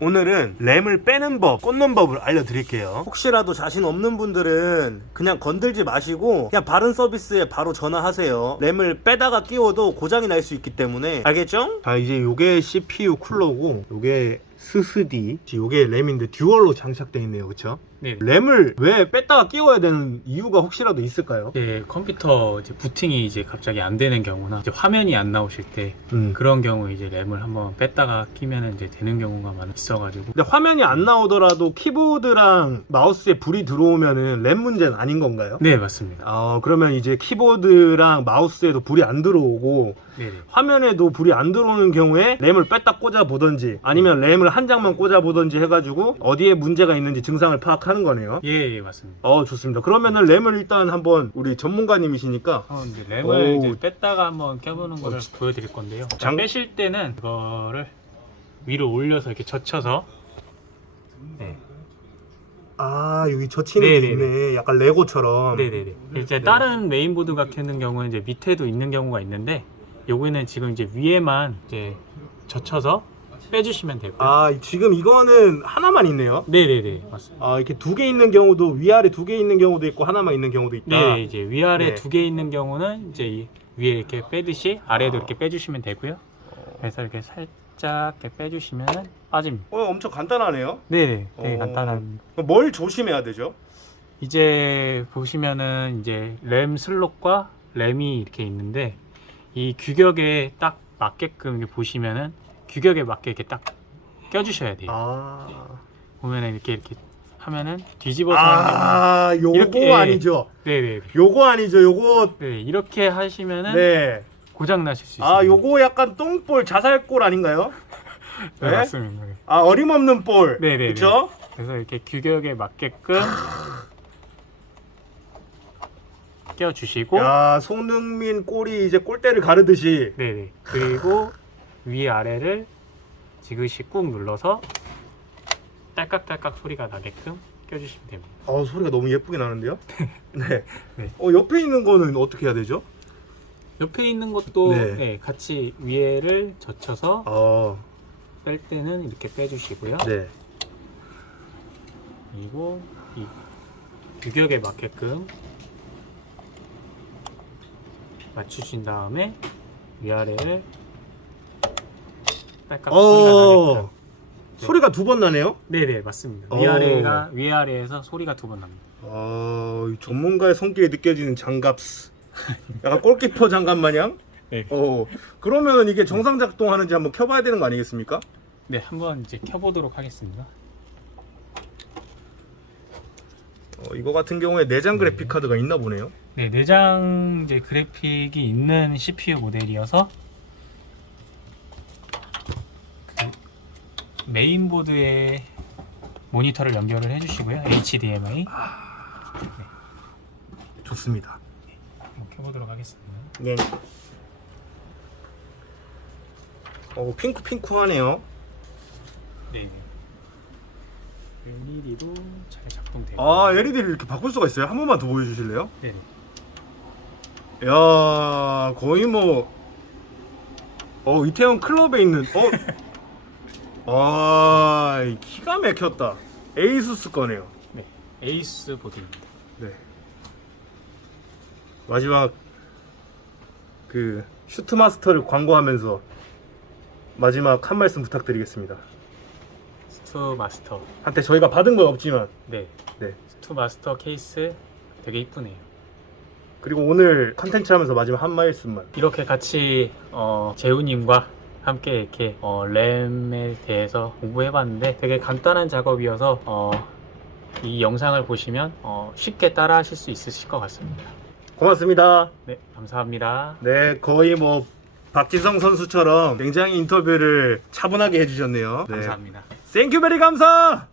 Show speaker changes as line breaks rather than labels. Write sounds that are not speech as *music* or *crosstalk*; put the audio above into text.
오늘은 램을 빼는 법, 꽂는 법을 알려드릴게요. 혹시라도 자신 없는 분들은 그냥 건들지 마시고 그냥 바른 서비스에 바로 전화하세요. 램을 빼다가 끼워도 고장이 날 수 있기 때문에 알겠죠? 자 이제 요게 CPU 쿨러고 요게 스스디 요게 램인데 듀얼로 장착되어 있네요 그쵸?
네.
램을 왜 뺐다가 끼워야 되는 이유가 혹시라도 있을까요?
이제 컴퓨터 이제 부팅이 이제 갑자기 안 되는 경우나 이제 화면이 안 나오실 때
음.
그런 경우에 이제 램을 한번 뺐다가 끼면 이제 되는 경우가 많이 있어가지고
근데 화면이 안 나오더라도 키보드랑 마우스에 불이 들어오면은 램 문제는 아닌 건가요?
네 맞습니다.
어, 그러면 이제 키보드랑 마우스에도 불이 안 들어오고
네네.
화면에도 불이 안 들어오는 경우에 램을 뺐다 꽂아 보던지 아니면 램을 한 장만 꽂아 보던지 해가지고 어디에 문제가 있는지 증상을 파악하는 거네요.
예, 예 맞습니다.
어 좋습니다. 그러면은 램을 일단 한번 우리 전문가님이시니까
어, 이제 램을
오.
이제 뺐다가 한번 껴보는 거를 보여드릴 건데요. 장... 빼실 때는 이거를 위로 올려서 이렇게 젖혀서 네.
아 여기 젖히는 게게
네네네.
있네. 약간 레고처럼.
네네네. 이제 다른 메인보드 같은 경우는 이제 밑에도 있는 경우가 있는데 요거는 지금 이제 위에만 이제 젖혀서 빼주시면 되고요.
아 지금 이거는 하나만 있네요.
네네네 맞습니다.
아 이렇게 두 개 있는 경우도 위아래 두 개 있는 경우도 있고 하나만 있는 경우도 있다.
네 이제 위아래
네.
두 개 있는 경우는 이제 이 위에 이렇게 빼듯이 아래도 이렇게 빼주시면 되고요. 그래서 이렇게 살짝 이렇게 빼주시면 빠집니다.
어 엄청 간단하네요.
네네 되게
어.
간단합니다.
뭘 조심해야 되죠?
이제 보시면은 이제 램 슬롯과 램이 이렇게 있는데 이 규격에 딱 맞게끔 이렇게 보시면은 규격에 맞게 이렇게 딱 껴주셔야 돼요.
아,
보면은 이렇게 이렇게 하면은 뒤집어서 하는
아 요거
이렇게-
아니죠?
네네
요거 아니죠? 요거
네 이렇게 하시면은
네.
고장 나실 수 있어요.
아 요거 약간 똥볼 자살골 아닌가요?
네,
네?
맞습니다. 네.
아 어림없는 볼.
네 네 네.
그렇죠?
그래서 이렇게 규격에 맞게끔 껴주시고
야 손흥민 골이 이제 골대를 가르듯이.
네네. 그리고 위 아래를 지그시 꾹 눌러서 딸깍딸깍 소리가 나게끔 껴주시면 됩니다.
아 소리가 너무 예쁘게 나는데요? *laughs* 네.
네.
어 옆에 있는 거는 어떻게 해야 되죠?
옆에 있는 것도
네.
네, 같이 위에를 젖혀서
아
뺄 때는 이렇게 빼주시고요.
네.
그리고 이 규격에 맞게끔 맞추신 다음에 위아래를 딸깍 소리가
어
나게끔
소리가 두 번 나네요.
네네 맞습니다.
어.
위아래가 위아래에서 소리가 두 번 납니다.
아, 이 전문가의 손길이 느껴지는 장갑스. *laughs* 약간 골키퍼 장갑 마냥?
네.
어, 그러면 이게 정상 작동하는지 한번 켜봐야 되는 거 아니겠습니까?
네 한번 이제 켜보도록 하겠습니다.
어, 이거 같은 경우에 내장 그래픽 카드가 있나 보네요.
네 내장 이제 그래픽이 있는 CPU 모델이어서 메인보드에 모니터를 연결을 해주시고요 HDMI
좋습니다.
한번 켜보도록 하겠습니다.
네. 어, 핑크 핑크하네요.
네. LED도 잘 작동되고.
아, LED를 이렇게 바꿀 수가 있어요. 한 번만 더 보여주실래요?
네.
야, 거의 뭐, 어, 이태원 클럽에 있는, 어, *laughs* 아, 이 기가 막혔다. 에이수스 거네요.
네. 에이스 보드입니다.
네. 마지막 그 슈트 마스터를 광고하면서 마지막 한 말씀 부탁드리겠습니다.
스투 마스터.
한테 저희가 받은 건 없지만,
네.
네.
스투 마스터 케이스 되게 이쁘네요.
그리고 오늘 컨텐츠 하면서 마지막 한 말씀만.
이렇게 같이 어, 재우님과 함께 이렇게 어, 램에 대해서 공부해봤는데 되게 간단한 작업이어서 어, 이 영상을 보시면 어, 쉽게 따라 하실 수 있으실 것 같습니다.
고맙습니다.
네, 감사합니다.
네, 거의 뭐 박지성 선수처럼 굉장히 인터뷰를 차분하게 해주셨네요. 네.
감사합니다.
땡큐 베리 감사!